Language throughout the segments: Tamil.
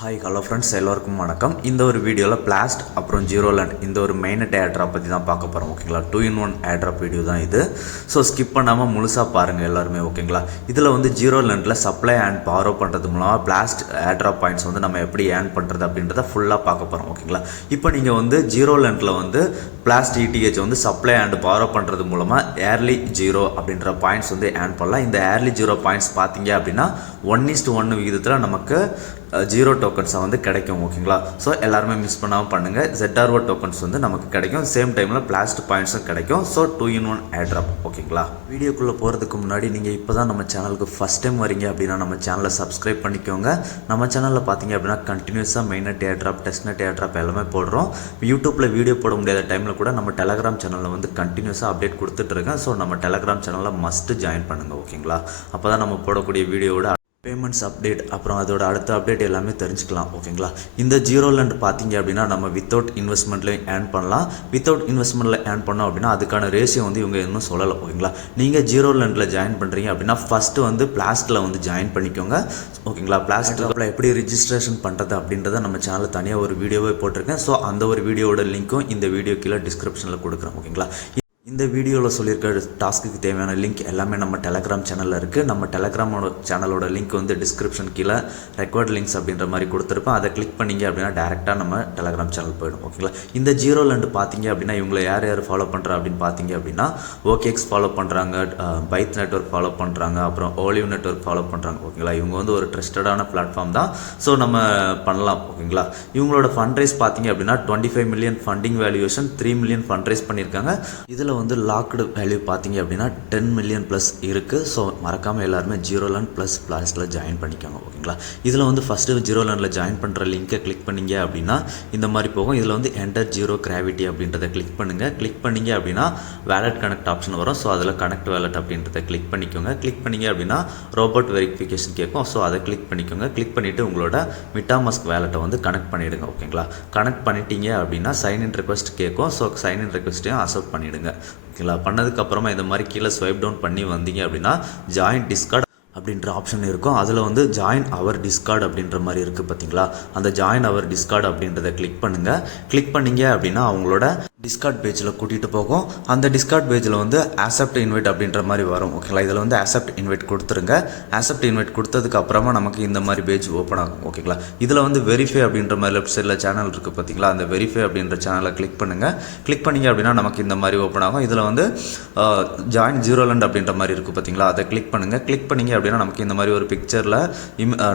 ஹாய் ஹலோ ஃப்ரெண்ட்ஸ், எல்லோருக்கும் வணக்கம். இந்த ஒரு வீடியோவில் பிளாஸ்ட் அப்புறம் ஜீரோலேண்ட் இந்த ஒரு மெயினட் ஏர்ட்ராப் பற்றி தான் பார்க்க போகிறோம். ஓகேங்களா, 2-in-1 ஏர்ட்ராப் வீடியோ தான் இது. ஸோ ஸ்கிப் பண்ணாமல் முழுசாக பாருங்கள் எல்லாருமே. ஓகேங்களா, இதில் வந்து ஜீரோலேண்டில் சப்ளை அண்ட் பாரோ பண்ணுறது மூலமாக பிளாஸ்ட் ஏர்ட்ராப் பாயிண்ட்ஸ் வந்து நம்ம எப்படி ஏர்ன் பண்ணுறது அப்படின்றத ஃபுல்லாக பார்க்க போகிறோம். ஓகேங்களா, இப்போ நீங்கள் வந்து ஜீரோலேண்டில் வந்து பிளாஸ்ட் இடிஹெச் வந்து சப்ளை அண்ட் பாரோ பண்ணுறது மூலமாக ஏர்லி ஜீரோ அப்படின்ற பாயிண்ட்ஸ் வந்து ஏர்ன் பண்ணலாம். இந்த ஏர்லி ஜீரோ பாயிண்ட்ஸ் பார்த்தீங்க அப்படின்னா 1:1 விகிதத்தில் நமக்கு ஜீரோ டோக்கன்ஸாக வந்து கிடைக்கும். ஓகேங்களா, ஸோ எல்லாருமே மிஸ் பண்ணாமல் பண்ணுங்கள். ZRO டோக்கன்ஸ் வந்து நமக்கு கிடைக்கும். சேம் டைமில் பிளாஸ்ட் பாயிண்ட்ஸும் கிடைக்கும். So 2-in-1 airdrop. ஓகேங்களா, வீடியோக்குள்ளே போகிறதுக்கு முன்னாடி நீங்கள் இப்போ தான் நம்ம சேனலுக்கு ஃபஸ்ட் டைம் வரீங்க அப்படின்னா நம்ம சேனலை சப்ஸ்கிரைப் பண்ணிக்கோங்க. நம்ம சேனலில் பார்த்தீங்க அப்படின்னா கண்டினியூஸாக மெயினட் ஏர்ட்ராப், டெஸ்ட்நெட் ஏர்ட்ராப் எல்லாமே போடுறோம். யூடியூப்பில் வீடியோ போட முடியாத டைமில் கூட நம்ம டெலகிராம் சேனலில் வந்து கண்டினியூஸாக அப்டேட் கொடுத்துட்ருக்கேன். ஸோ நம்ம டெலகிராம் சேனலில் மஸ்ட்டு ஜாயின் பண்ணுங்கள். ஓகேங்களா, அப்போ தான் நம்ம போடக்கூடிய வீடியோவோட பேமெண்ட்ஸ் அப்டேட் அப்புறம் அதோட அடுத்த அப்டேட் எல்லாமே தெரிஞ்சுக்கலாம். ஓகேங்களா, இந்த ஜீரோலேண்ட் பார்த்தீங்க அப்படின்னா நம்ம வித்தவுட் இன்வெஸ்ட்மெண்ட்லேயும் ஏர்ன் பண்ணலாம். வித்தவுட் இன்வெஸ்ட்மெண்ட்டில் ஏர்ன் பண்ணோம் அப்படின்னா அதுக்கான ரேஷியோ வந்து இவங்க இன்னும் சொல்லலை. ஓகேங்களா, நீங்கள் ஜீரோலேண்டில் ஜாயின் பண்ணுறீங்க அப்படின்னா ஃபஸ்ட்டு வந்து பிளாஸ்ட்டில் வந்து ஜாயின் பண்ணிக்கோங்க. ஓகேங்களா, பிளாஸ்ட்டில் எப்படி ரிஜிஸ்ட்ரேஷன் பண்ணுறது அப்படின்றத நம்ம சேனலில் தனியாக ஒரு வீடியோவே போட்டிருக்கேன். ஸோ அந்த ஒரு வீடியோவோட லிங்க்கும் இந்த வீடியோ கீழே டிஸ்கிரிப்ஷனில் கொடுக்குறேன். ஓகேங்களா, இந்த வீடியோவில் சொல்லியிருக்க டாஸ்க்கு தேவையான லிங்க் எல்லாமே நம்ம டெலகிராம் சேனலில் இருக்குது. நம்ம டெலகிராமோட சேனலோட லிங்க் வந்து டிஸ்கிரிப்ஷன் கீழே ரெக்கார்ட் லிங்க்ஸ் அப்படின்ற மாதிரி கொடுத்துருப்போம். அதை கிளிக் பண்ணிங்க அப்படின்னா டேரெக்டாக நம்ம டெலகிராம் சேனல் போயிடும். ஓகேங்களா, இந்த ஜீரோலேண்ட் பார்த்தீங்க அப்படின்னா இவங்களை யார் யார் ஃபாலோ பண்ணுறா அப்படின்னு பார்த்தீங்க அப்படின்னா OKX ஃபாலோ பண்ணுறாங்க, பைத் நெட்வொர்க் ஃபாலோ பண்ணுறாங்க, அப்புறம் ஓலிவ் நெட்வொர்க் ஃபாலோ பண்ணுறாங்க. ஓகேங்களா, இவங்க வந்து ஒரு ட்ரஸ்டடான பிளாட்ஃபார்ம் தான். ஸோ நம்ம பண்ணலாம். ஓகேங்களா, இவங்களோட ஃபண்ட் ரைஸ் பார்த்தீங்க அப்படின்னா 25 million funding valuation, 3 million fund raise பண்ணியிருக்காங்க. இதில் வந்து லாக்டு வேல்யூ பார்த்தீங்க அப்படின்னா 10 மில்லியன் ப்ளஸ் இருக்குது. ஸோ மறக்காமல் எல்லாருமே ஜீரோலேண்ட் ப்ளஸ் பிளாஸ்ட்டில் ஜாயின் பண்ணிக்கோங்க. ஓகேங்களா, இதில் வந்து ஃபஸ்ட்டு ஜீரோலேண்டில் ஜாயின் பண்ணுற லிங்க்கை கிளிக் பண்ணிங்க அப்படின்னா இந்த மாதிரி போகும். இதில் வந்து என்டர் ஜீரோ கிராவிட்டி அப்படின்றத கிளிக் பண்ணுங்கள். கிளிக் பண்ணிங்க அப்படின்னா வேலட் கனெக்ட் ஆப்ஷன் வரும். ஸோ அதில் கனெக்ட் வேலட் அப்படின்றத கிளிக் பண்ணிக்கோங்க. கிளிக் பண்ணிங்க அப்படின்னா ரோபோட் வெரிஃபிகேஷன் கேட்கும். ஸோ அதை கிளிக் பண்ணிக்கோங்க. கிளிக் பண்ணிவிட்டு உங்களோட MetaMask வேலட்டை வந்து கனெக்ட் பண்ணிவிடுங்க. ஓகேங்களா, கனெக்ட் பண்ணிட்டீங்க அப்படின்னா சைன்இன் ரெக்வஸ்ட் கேட்கும். ஸோ சைன்இன் ரெக்வஸ்ட்டையும் அக்செப்ட் பண்ணிவிடுங்க. ஓகேங்களா, பண்ணதுக்கப்புறமா இந்த மாதிரி கீழே ஸ்வைப் டவுன் பண்ணி வந்தீங்க அப்படின்னா ஜாயின் டிஸ்கார்ட் அப்படின்ற ஆப்ஷன் இருக்கும். அதில் வந்து ஜாயின் அவர் டிஸ்கார்ட் அப்படின்ற மாதிரி இருக்குது பார்த்தீங்களா, அந்த ஜாயின் அவர் டிஸ்கார்ட் அப்படின்றத கிளிக் பண்ணுங்கள். கிளிக் பண்ணிங்க அப்படின்னா அவங்களோட டிஸ்கார்ட் பேஜில் கூட்டிகிட்டு போகும். அந்த டிஸ்கார்ட் பேஜில் வந்து ஆக்செப்ட் இன்வைட் அப்படின்ற மாதிரி வரும். ஓகேங்களா, இதில் வந்து ஆக்செப்ட் இன்வைட் கொடுத்துருங்க. ஆக்செப்ட் இன்வைட் கொடுத்ததுக்கு அப்புறமா நமக்கு இந்த மாதிரி பேஜ் ஓப்பன் ஆகும். ஓகேங்களா, இதில் வந்து வெரிஃபை அப்படின்ற மாதிரி லெஃப்ட் சைடில் சேனல் இருக்குது பார்த்தீங்களா, அந்த வெரிஃபை அப்படின்ற சேனலை கிளிக் பண்ணுங்கள். கிளிக் பண்ணிங்க அப்படின்னா நமக்கு இந்த மாதிரி ஓப்பன் ஆகும். இதில் வந்து ஜாயின் ஜீரோலேண்ட் அப்படின்ற மாதிரி இருக்குது பார்த்தீங்களா, அதை கிளிக் பண்ணுங்கள். கிளிக் பண்ணிங்க அப்படின்னா நமக்கு இந்த மாதிரி ஒரு பிக்சரில்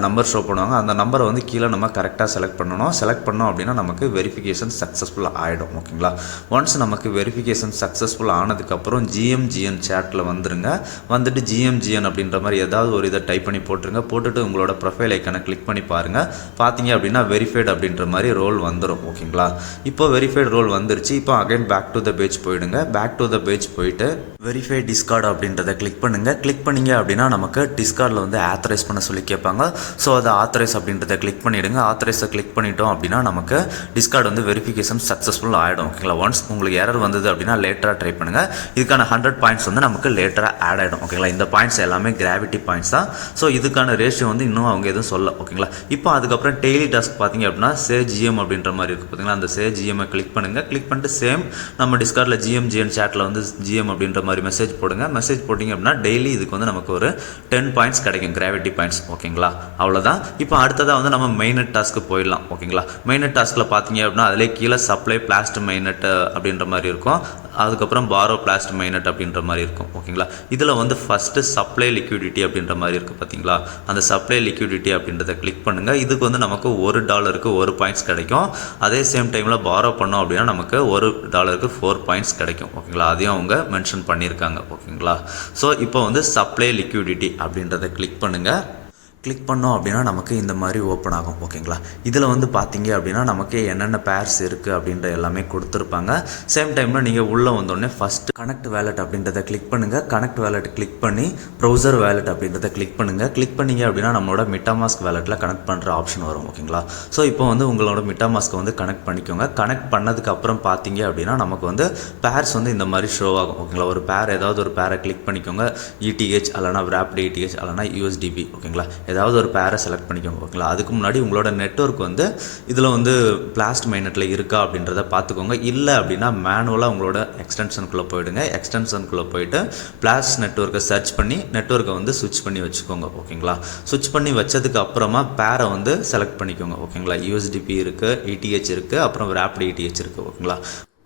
நம்பர் ஷோ பண்ணுவாங்க. அந்த நம்பரை வந்து கீழே நம்ம கரெக்டாக செலக்ட் பண்ணணும். செலக்ட் பண்ணோம் அப்படின்னா நமக்கு வெரிஃபிகேஷன் சக்ஸஸ்ஃபுல்லாக ஆகிடும். ஓகேங்களா, ஒன்ஸ் நமக்கு வெரிஃபிகேஷன் சக்ஸஸ்ஃபுல் ஆனதுக்கப்புறம் GMGN சேட்டில் வந்துருங்க. வந்துட்டு GMGN அப்படின்ற மாதிரி ஏதாவது ஒரு இதை டைப் பண்ணி போட்டுருங்க. போட்டுட்டு உங்களோட ப்ரொஃபைல் ஐக்கானை கிளிக் பண்ணி பாருங்கள். பார்த்தீங்க அப்படின்னா வெரிஃபைடு அப்படின்ற மாதிரி ரோல் வந்துடும். ஓகேங்களா, இப்போ வெரிஃபைடு ரோல் வந்துருச்சு. இப்போ again back to the page போயிடுங்க. பேக் டு த பேஜ் போயிட்டு வெரிஃபை டிஸ்கார்ட் அப்படின்றத கிளிக் பண்ணுங்கள். கிளிக் பண்ணிங்க அப்படின்னா நமக்கு டிஸ்கார்டில் வந்து ஆத்தரைஸ் பண்ண சொல்லி கேட்பாங்க. ஸோ அதை ஆத்தரைஸ் அப்படின்றத கிளிக் பண்ணிவிடுங்க. ஆத்தரைஸை கிளிக் பண்ணிட்டோம் அப்படின்னா நமக்கு டிஸ்கார்ட் வந்து வெரிஃபிகேஷன் சக்ஸஸ்ஃபுல் ஆகிடும். ஓகேங்களா, ஒன்ஸ் உங்களுக்கு எரர் வந்தது அப்படின்னா லேட்டராக ட்ரை பண்ணுங்கள். இதுக்கான 100 பாயிண்ட்ஸ் வந்து நமக்கு லேட்டராக ஆட் ஆகிடும். ஓகேங்களா, இந்த பாயிண்ட்ஸ் எல்லாமே கிராவிட்டி பாயிண்ட்ஸ் தான். ஸோ இதுக்கான ரேஷியோ வந்து இன்னும் அவங்க எதுவும் சொல்ல. ஓகேங்களா, இப்போ அதுக்கப்புறம் டெய்லி டாஸ்க் பார்த்தீங்க அப்படின்னா GM அப்படின்ற மாதிரி இருக்குது பார்த்தீங்களா, அந்த GM கிளிக் பண்ணுங்கள். கிளிக் பண்ணிட்டு சேம் நம்ம டிஸ்கார்டில் GMGN சேட்டில் வந்து GM அப்படின்ற மாதிரி மெசேஜ் போடுங்க. மெசேஜ் போட்டிங்க அப்படின்னா டெய்லி இதுக்கு வந்து நமக்கு ஒரு 10 பாயிண்ட்ஸ் கிடைக்கும், கிராவிட்டி பாயிண்ட்ஸ். ஓகேங்களா, அவ்வளோதான். இப்போ அடுத்ததாக வந்து நம்ம மெயினட் டாஸ்க்கு போயிடலாம். ஓகேங்களா, மெயினட் டாஸ்க்கில் பார்த்தீங்க அப்படின்னா அதிலே கீழே சப்ளை பிளாஸ்ட் மெயினட் அப்படின்ற மாதிரி இருக்கும். அதுக்கப்புறம் பாரோ பிளாஸ்ட் மைனட் அப்படின்ற மாதிரி இருக்கும். ஓகேங்களா, இதில் வந்து ஃபஸ்ட்டு சப்ளை லிக்விடிட்டி அப்படின்ற மாதிரி இருக்குது பார்த்தீங்களா, அந்த சப்ளை லிக்விடிட்டி அப்படின்றத கிளிக் பண்ணுங்கள். இதுக்கு வந்து நமக்கு $1க்கு 1 பாயிண்ட்ஸ் கிடைக்கும். அதே சேம் டைமில் பாரோ பண்ணோம் அப்படின்னா நமக்கு $1க்கு 4 பாயிண்ட்ஸ் கிடைக்கும். ஓகேங்களா, அதையும் அவங்க மென்ஷன் பண்ணியிருக்காங்க. ஓகேங்களா, ஸோ இப்போ வந்து சப்ளை லிக்விடிட்டி அப்படின்றத கிளிக் பண்ணுங்கள். கிளிக் பண்ணோம் அப்படின்னா நமக்கு இந்த மாதிரி ஓப்பன் ஆகும். ஓகேங்களா, இதில் வந்து பார்த்தீங்க அப்படின்னா நமக்கு என்னென்ன பேர்ஸ் இருக்குது அப்படின்ற எல்லாமே கொடுத்துருப்பாங்க. சேம் டைமில் நீங்கள் உள்ளே வந்தோடனே ஃபஸ்ட்டு கனெக்ட் வேலட் அப்படின்றத கிளிக் பண்ணுங்கள். கனெக்ட் வேலட் கிளிக் பண்ணி ப்ரௌசர் வேலட் அப்படின்றத கிளிக் பண்ணுங்கள். கிளிக் பண்ணிங்க அப்படின்னா நம்மளோட MetaMask வேலட்டில் கனெக்ட் பண்ணுற ஆப்ஷன் வரும். ஓகேங்களா, ஸோ இப்போ வந்து உங்களோட MetaMask வந்து கனெக்ட் பண்ணிக்கோங்க. கனெக்ட் பண்ணதுக்கப்புறம் பார்த்தீங்க அப்படின்னா நமக்கு வந்து பேர்ஸ் வந்து இந்த மாதிரி ஷோ ஆகும். ஓகேங்களா, ஒரு பேர் ஏதாவது ஒரு பேரை கிளிக் பண்ணிக்கோங்க. ETH அல்லனா Wrapped ETH அல்லனா USDP. ஓகேங்களா, ஏதாவது ஒரு பேரை செலக்ட் பண்ணிக்கோங்க ஓகேங்களா. அதுக்கு முன்னாடி உங்களோட நெட்வொர்க் வந்து இதில் வந்து பிளாஸ்ட் மைனெட்டில் இருக்கா அப்படின்றத பார்த்துக்கோங்க. இல்லை அப்படின்னா மேனுவலாக உங்களோட எக்ஸ்டென்ஷனுக்குள்ளே போயிடுங்க. எக்ஸ்டென்ஷனுக்குள்ளே போயிட்டு பிளாஸ்ட் நெட்வொர்க்கை சர்ச் பண்ணி நெட்வொர்க்கை வந்து சுவிட்ச் பண்ணி வச்சுக்கோங்க ஓகேங்களா. சுவிட்ச் பண்ணி வச்சதுக்கு அப்புறமா பேரை வந்து செலக்ட் பண்ணிக்கோங்க ஓகேங்களா. யூஎஸ்டிபி இருக்குது, இடிஹெச் இருக்குது, அப்புறம் ரேப்பிட் இடிஹெச் இருக்குது ஓகேங்களா.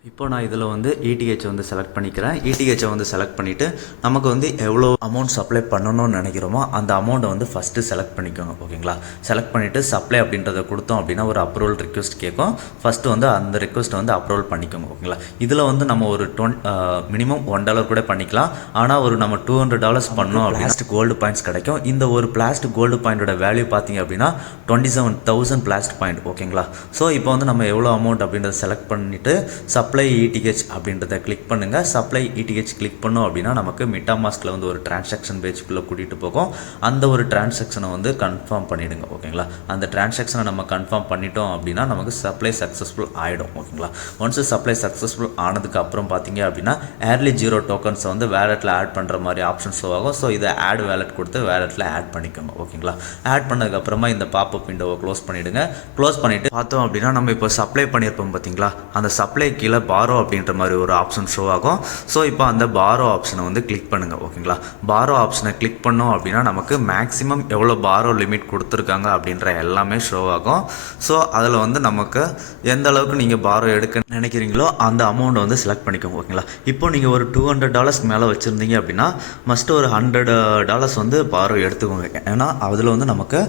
இப்போ நான் இதில் வந்து இடிஹெச் வந்து செலக்ட் பண்ணிக்கிறேன். இடிஹெச்சை வந்து செலக்ட் பண்ணிவிட்டு நமக்கு வந்து எவ்வளோ அமௌண்ட் சப்ளை பண்ணணும்னு நினைக்கிறோமோ அந்த அமௌண்ட்டை வந்து ஃபஸ்ட்டு செலக்ட் பண்ணிக்கோங்க ஓகேங்களா. செலக்ட் பண்ணிவிட்டு சப்ளை அப்படின்றத கொடுத்தோம் அப்படின்னா ஒரு அப்ரூவல் ரிக்வெஸ்ட் கேட்கும். ஃபஸ்ட்டு வந்து அந்த ரிக்வெஸ்ட்டை வந்து அப்ரூவல் பண்ணிக்கோங்க ஓகேங்களா. இதில் வந்து நம்ம ஒரு மினிமம் $1 கூட பண்ணிக்கலாம். ஆனால் ஒரு நம்ம $200 பண்ணோம் பிளாஸ்ட் கோல்டு பாயிண்ட்ஸ் கிடைக்கும். இந்த ஒரு பிளாஸ்ட் கோல்டு பாயிண்டோட வேல்யூ பார்த்தீங்க அப்படின்னா 27,000 பிளாஸ்ட் பாயிண்ட் ஓகேங்களா. ஸோ இப்போ வந்து நம்ம எவ்வளோ அமௌண்ட் அப்படின்றத செலக்ட் பண்ணிவிட்டு சப்ளை இடிஹெச் அப்படின்றத கிளிக் பண்ணுங்கள். சப்ளை இடிஹெச் கிளிக் பண்ணோம் அப்படின்னா நமக்கு மெட்டாமாஸ்கில் வந்து ஒரு டிரான்சாக்ஷன் பேஜுக்குள்ளே கூட்டிகிட்டு போகும். அந்த ஒரு டிரான்சாக்ஷனை வந்து கன்ஃபார்ம் பண்ணிவிடுங்க ஓகேங்களா. அந்த டிரான்சாக்ஷனை நம்ம கன்ஃபார்ம் பண்ணிட்டோம் அப்படின்னா நமக்கு சப்ளை சக்ஸஸ்ஃபுல் ஆகிடும் ஓகேங்களா. ஒன்ஸ் சப்ளை சக்ஸஸ்ஃபுல் ஆனதுக்கு அப்புறம் பார்த்தீங்க அப்படின்னா ஏர்லி 0 டோக்கன்ஸை வந்து வேலெட்டில் ஆட் பண்ணுற மாதிரி ஆப்ஷன்ஸ் ஆகும். ஸோ இதை ஆட் வேலெட் கொடுத்து வேலெட்டில் ஆட் பண்ணிக்கோங்க ஓகேங்களா. ஆட் பண்ணதுக்கப்புறமா இந்த பாப்அப் விண்டோவை க்ளோஸ் பண்ணிவிடுங்க. க்ளோஸ் பண்ணிவிட்டு பார்த்தோம் அப்படின்னா நம்ம இப்போ சப்ளை பண்ணியிருப்போம் பார்த்தீங்களா, அந்த சப்ளை கீழே பாரோ அப்படின்ற மாதிரி ஒரு ஆப்ஷன் ஷோ ஆகும். ஸோ இப்போ அந்த பாரோ ஆப்ஷனை வந்து கிளிக் பண்ணுங்கள் ஓகேங்களா. பாரோ ஆப்ஷனை கிளிக் பண்ணோம் அப்படின்னா நமக்கு மேக்ஸிமம் எவ்வளோ பாரோ லிமிட் கொடுத்துருக்காங்க அப்படின்ற எல்லாமே ஷோ ஆகும். ஸோ அதில் வந்து நமக்கு எந்த அளவுக்கு நீங்கள் பாரோ எடுக்க நினைக்கிறீங்களோ அந்த அமௌண்ட்டை வந்து செலக்ட் பண்ணிக்கோங்க ஓகேங்களா. இப்போ நீங்கள் ஒரு $200 மேலே வச்சுருந்தீங்க அப்படின்னா மஸ்ட்டு ஒரு $100 வந்து பாரோ எடுத்துக்கோங்க. ஏன்னா அதில் வந்து நமக்கு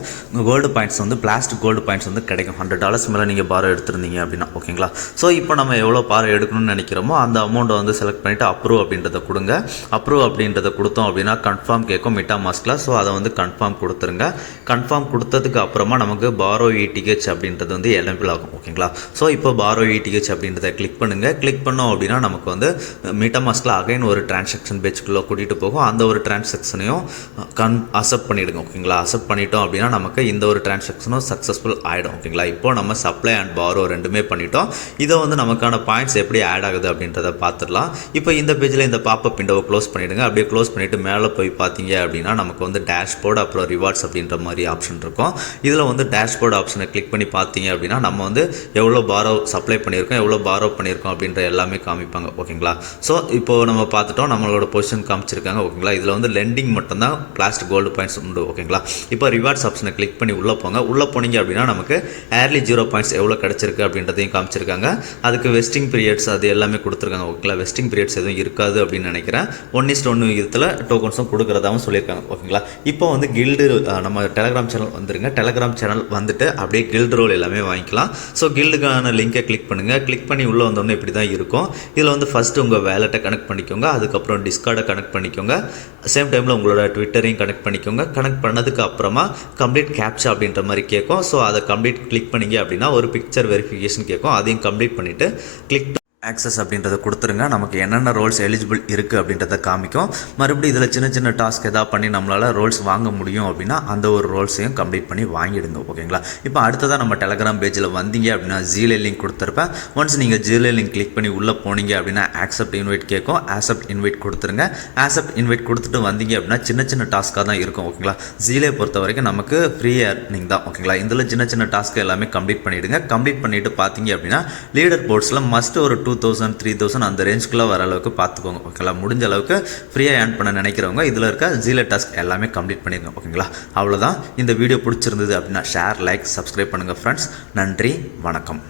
கோல்டு பாயிண்ட்ஸ் வந்து பிளாஸ்ட் கோல்டு பாயிண்ட்ஸ் வந்து கிடைக்கும். $100 மேலே நீங்கள் பாரோ எடுத்துருந்தீங்க அப்படின்னா ஓகேங்களா. ஸோ இப்போ நம்ம எவ்வளோ பாரோ எடுக்கணும்னு நினைக்கிறோமோ அந்த அமௌண்ட்டை வந்து செலக்ட் பண்ணிவிட்டு அப்ரூவ் அப்படின்றத கொடுங்க. அப்ரூவ் அப்படின்றத கொடுத்தோம் அப்படின்னா கன்ஃபார்ம் கேட்கும் மெட்டாமாஸ்கில். ஸோ அதை வந்து கன்ஃபார்ம் கொடுத்துருங்க. கன்ஃபார்ம் கொடுத்ததுக்கு அப்புறமா நமக்கு பாரோ இடிஹெச் அப்படின்றது வந்து எலிஜிபிள் ஆகும் ஓகேங்களா. ஸோ இப்போ பாரோ இடிஹெச் அப்படின்றத கிளிக் பண்ணுங்கள். கிளிக் பண்ணோம் அப்படின்னா நமக்கு வந்து மெட்டாமாஸ்கில் அகைன் ஒரு டிரான்சாக்ஷன் பேஜுக்குள்ளே கூட்டிகிட்டு போகும். அந்த ஒரு டிரான்சாக்ஷனையும் அக்செப்ட் பண்ணிவிடுங்க ஓகேங்களா. அக்செப்ட் பண்ணிட்டோம் அப்படின்னா நமக்கு இந்த ஒரு டிரான்சாக்ஷனும் சக்ஸஸ்ஃபுல் ஆகிடும் ஓகேங்களா. இப்போ நம்ம சப்ளை அண்ட் பாரோ ரெண்டுமே பண்ணிட்டோம். இதை வந்து நமக்கான பாயிண்ட்ஸ் எப்படி ஆட் ஆகுது அப்படின்றத பார்த்துடலாம். இப்போ இந்த பேஜில் இந்த பாப்அப் விண்டோவை க்ளோஸ் பண்ணிவிடுங்க. அப்படியே க்ளோஸ் பண்ணிவிட்டு மேலே போய் பார்த்தீங்க அப்படின்னா நமக்கு வந்து டேஷ்போர்டு அப்புறம் ரிவார்ட்ஸ் அப்படின்ற மாதிரி ஆப்ஷன் இருக்கும். இதில் வந்து டேஷ்போர்டு ஆப்ஷனை கிளிக் பண்ணி பார்த்தீங்க அப்படின்னா நம்ம வந்து எவ்வளோ பாரோ சப்ளை பண்ணியிருக்கோம், எவ்வளோ பாரோ பண்ணியிருக்கோம் அப்படின்ற எல்லாமே காமிப்பாங்க ஓகேங்களா. ஸோ இப்போது நம்ம பார்த்துட்டோம், நம்மளோட பொசிஷன் காமிச்சிருக்காங்க ஓகேங்களா. இதில் வந்து லெண்டிங் மட்டும்தான் பிளாஸ்ட் கோல்டு பாயிண்ட்ஸ் உண்டு ஓகேங்களா. இப்போ ரிவார்ட்ஸ் ஆப்ஷனை கிளிக் பண்ணி உள்ளே போங்க. உள்ளே போனீங்க அப்படின்னா நமக்கு ஏர்லி 0 பாயிண்ட்ஸ் எவ்வளோ கிடச்சிருக்கு அப்படின்றதையும் காமிச்சிருக்காங்க. அதுக்கு வெஸ்டிங் பீரியட்ஸ் அது எல்லாமே கொடுத்துருக்காங்க ஓகேங்களா. வெஸ்டிங் பீரியட்ஸ் எதுவும் இருக்காது அப்படின்னு நினைக்கிறேன். 1:1 விதத்தில் டோக்கன்ஸும் கொடுக்குறதாகவும் சொல்லியிருக்காங்க ஓகேங்களா. இப்போ வந்து கில்டு நம்ம டெலகிராம் சேனல் வந்துருங்க. டெலகிராம் சேனல் வந்துட்டு அப்படியே கில்டு ரோல் எல்லாமே வாங்கிக்கலாம். ஸோ கில்டுக்கான லிங்கை கிளிக் பண்ணுங்கள். கிளிக் பண்ணி உள்ளே வந்தோடனே இப்படி தான் இருக்கும். இதில் வந்து ஃபஸ்ட்டு உங்கள் வேலெட்டை கனெக்ட் பண்ணிக்கோங்க. அதுக்கப்புறம் டிஸ்கார்டை கனெக்ட் பண்ணிக்கோங்க. சேம் டைமில் உங்களோட ட்விட்டரையும் கனெக்ட் பண்ணிக்கோங்க. கனெக்ட் பண்ணதுக்கு அப்புறமா கம்ப்ளீட் கேப்சா அப்படின்ற மாதிரி கேட்கும். ஸோ அதை கம்ப்ளீட் கிளிக் பண்ணிங்க அப்படின்னா ஒரு பிக்சர் வெரிஃபிகேஷன் கேட்கும். அதையும் கம்ப்ளீட் பண்ணிவிட்டு கிளிக் ஆக்சஸ் அப்படின்றத கொடுத்துருங்க. நமக்கு என்னென்ன ரோல்ஸ் எலிஜிபிள் இருக்குது அப்படின்றத காமிக்கும். மறுபடியும் இதில் சின்ன சின்ன டாஸ்க் எதாவது பண்ணி நம்மளால் ரோல்ஸ் வாங்க முடியும் அப்படின்னா அந்த ஒரு ரோல்ஸையும் கம்ப்ளீட் பண்ணி வாங்கிடுங்க ஓகேங்களா. இப்போ அடுத்ததாக நம்ம டெலகிராம் பேஜில் வந்தீங்க அப்படின்னா ஜிலே லிங்க் கொடுத்துருப்பேன். ஒன்ஸ் நீங்கள் ஜிலே லிங்க் கிளிக் பண்ணி உள்ளே போனீங்க அப்படின்னா ஆக்செப்ட் இன்வைட் கேட்கும். ஆக்செப்ட் இன்வைட் கொடுத்துருங்க. ஆக்செப்ட் இன்வைட் கொடுத்துட்டு வந்தீங்க அப்படின்னா சின்ன சின்ன டாஸ்க்காக தான் இருக்கும் ஓகேங்களா. ஜிலே பொறுத்த வரைக்கும் நமக்கு ஃப்ரீ ஏர்னிங் தான் ஓகேங்களா. இதில் சின்ன சின்ன டாஸ்க்கு எல்லாமே கம்ப்ளீட் பண்ணிவிடுங்க. கம்ப்ளீட் பண்ணிவிட்டு பார்த்தீங்க அப்படின்னா லீடர் போர்ட்ஸில் மஸ்ட் ஒரு 2000 3000 அந்த ரேஞ்சுக்குள்ளே வர அளவுக்கு பார்த்துக்கோங்க ஓகேங்களா. முடிஞ்ச அளவுக்கு ஃப்ரீயாக ஏர்ன் பண்ண நினைக்கிறவங்க இதில் இருக்க ஜீலே டாஸ்க் எல்லாமே கம்ப்ளீட் பண்ணிடுங்க ஓகேங்களா. அவ்வளோதான். இந்த வீடியோ பிடிச்சிருந்தது அப்படின்னா ஷேர், லைக், சப்ஸ்கிரைப் பண்ணுங்கள் ஃப்ரெண்ட்ஸ். நன்றி, வணக்கம்.